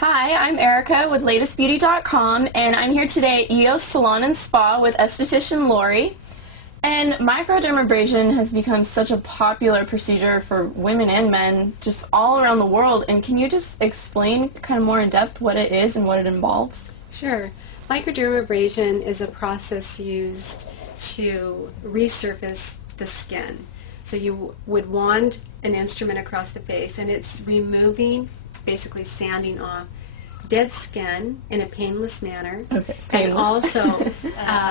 Hi, I'm Erica with latestbeauty.com, and I'm here today at EOS Salon and Spa with esthetician Lori. And microdermabrasion has become such a popular procedure for women and men just all around the world. And can you just explain kind of more in depth what it is and what it involves? Sure. Microdermabrasion is a process used to resurface the skin. So you would wand an instrument across the face, and it's removing, basically sanding off dead skin in a painless manner. Okay, and also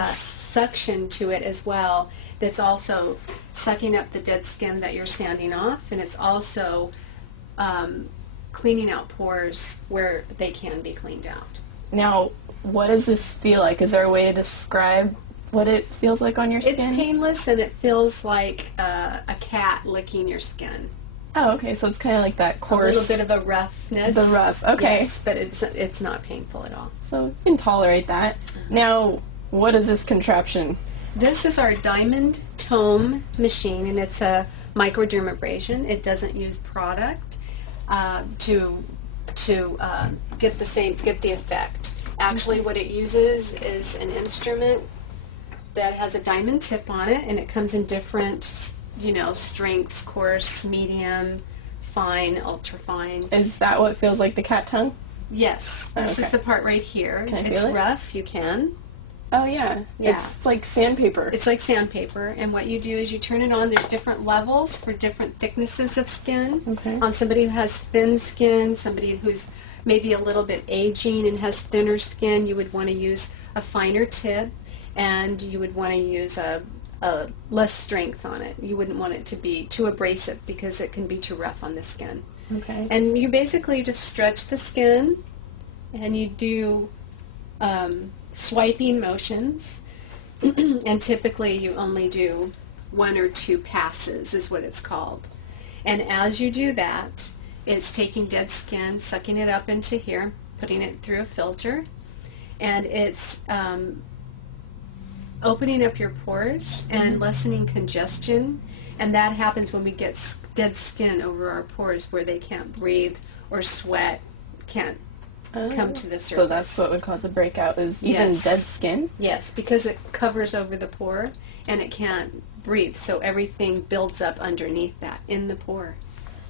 suction to it as well. That's also sucking up the dead skin that you're sanding off, and it's also cleaning out pores where they can be cleaned out. Now, what does this feel like? Is there a way to describe what it feels like on your skin? It's painless, and it feels like a cat licking your skin. Oh, okay, so it's kind of like that coarse... A little bit of a roughness. The rough, okay. Yes, but it's not painful at all. So you can tolerate that. Now, what is this contraption? This is our diamond tome machine, and it's a microdermabrasion. It doesn't use product to get the effect. Actually, what it uses is an instrument that has a diamond tip on it, and it comes in different, strengths: coarse, medium, fine, ultra fine. Is that what feels like the cat tongue? Yes. This is the part right here. Can I it's feel it? Rough. You can. Oh, yeah. Yeah. It's like sandpaper. It's like sandpaper, and what you do is you turn it on. There's different levels for different thicknesses of skin. Okay. On somebody who has thin skin, somebody who's maybe a little bit aging and has thinner skin, you would want to use a finer tip, and you would want to use a less strength on it. You wouldn't want it to be too abrasive because it can be too rough on the skin. Okay. And you basically just stretch the skin, and you do swiping motions, and typically you only do 1 or 2 passes is what it's called. And as you do that, it's taking dead skin, sucking it up into here, putting it through a filter, and it's opening up your pores and lessening congestion, and that happens when we get dead skin over our pores where they can't breathe or sweat, can't come to the surface. So that's what would cause a breakout, is even dead skin? Yes, because it covers over the pore and it can't breathe, so everything builds up underneath that in the pore.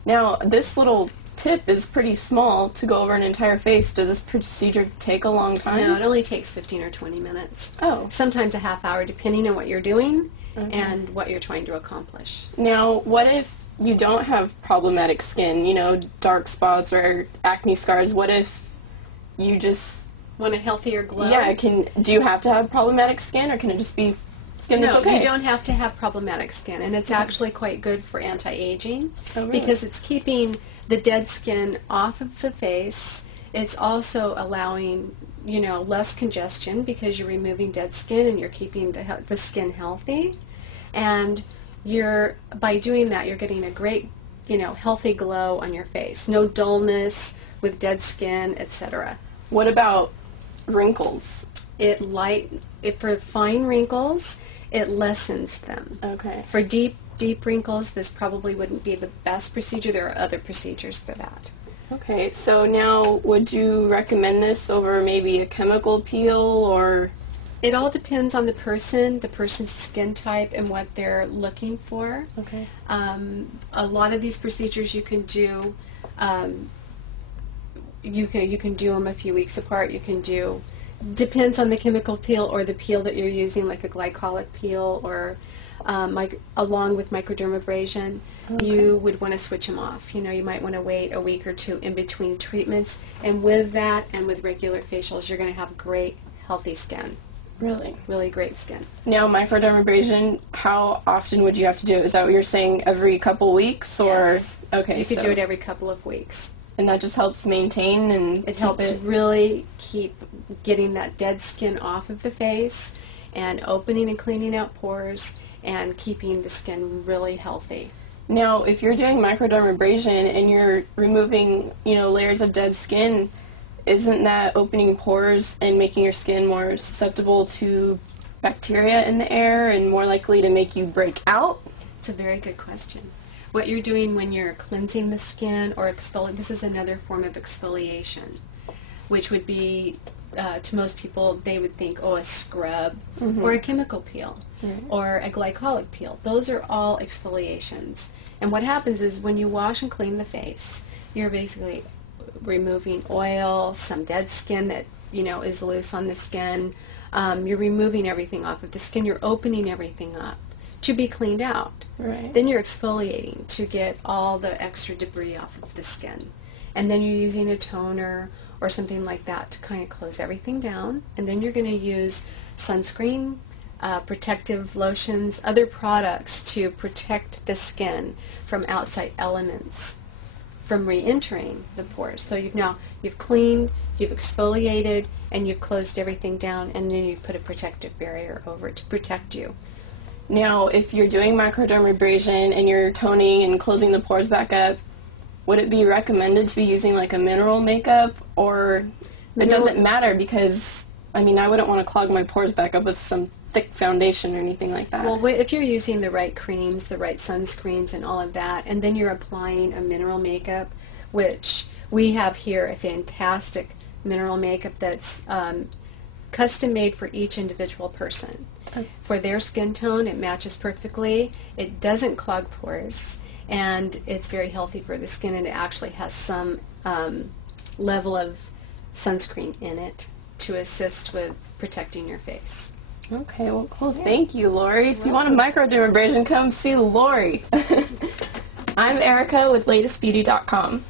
Now, this little tip is pretty small to go over an entire face. Does this procedure take a long time? No, it only takes 15 or 20 minutes. Oh. Sometimes a half hour, depending on what you're doing and what you're trying to accomplish. Now, what if you don't have problematic skin, dark spots or acne scars? What if you just want a healthier glow? Yeah, do you have to have problematic skin, or can it just be skin that's okay? No, you don't have to have problematic skin, and it's actually quite good for anti-aging. Oh, really? Because it's keeping the dead skin off of the face. It's also allowing, less congestion because you're removing dead skin and you're keeping the skin healthy. And by doing that, you're getting a great, healthy glow on your face. No dullness with dead skin, etc. What about wrinkles? For fine wrinkles, it lessens them. Okay. For deep wrinkles, this probably wouldn't be the best procedure. There are other procedures for that. Okay, so now would you recommend this over maybe a chemical peel, or? It all depends on the person's skin type, and what they're looking for. Okay. A lot of these procedures you can do. You can do them a few weeks apart. You can do. Depends on the chemical peel or the peel that you're using, like a glycolic peel, or along with microdermabrasion, you would want to switch them off. You might want to wait a week or 2 in between treatments, and with that and with regular facials, you're going to have great, healthy skin. Really? Really great skin. Now, microdermabrasion, how often would you have to do it? Is that what you're saying, every couple weeks? Or? Yes. Okay, You could do it every couple of weeks. And that just helps maintain and it helps really keep getting that dead skin off of the face, and opening and cleaning out pores, and keeping the skin really healthy. Now, if you're doing microdermabrasion and you're removing, layers of dead skin, isn't that opening pores and making your skin more susceptible to bacteria in the air and more likely to make you break out? It's a very good question. What you're doing when you're cleansing the skin or exfoliating, this is another form of exfoliation. which would be, to most people, they would think, oh, a scrub or a chemical peel or a glycolic peel. Those are all exfoliations. And what happens is when you wash and clean the face, you're basically removing oil, some dead skin that, is loose on the skin. You're removing everything off of the skin. You're opening everything up to be cleaned out. Right. Then you're exfoliating to get all the extra debris off of the skin. And then you're using a toner or something like that to kind of close everything down. And then you're going to use sunscreen, protective lotions, other products to protect the skin from outside elements from re-entering the pores. So you've cleaned, you've exfoliated, and you've closed everything down, and then you've put a protective barrier over it to protect you. Now, if you're doing microdermabrasion and you're toning and closing the pores back up, would it be recommended to be using like a mineral makeup, or it doesn't matter because, I wouldn't want to clog my pores back up with some thick foundation or anything like that. Well, if you're using the right creams, the right sunscreens and all of that, and then you're applying a mineral makeup, which we have here a fantastic mineral makeup that's custom made for each individual person. Okay. For their skin tone, it matches perfectly. It doesn't clog pores, and it's very healthy for the skin, and it actually has some level of sunscreen in it to assist with protecting your face. Okay, well, cool. Thank you, Lori. If you want a microdermabrasion, come see Lori. I'm Erica with latestbeauty.com.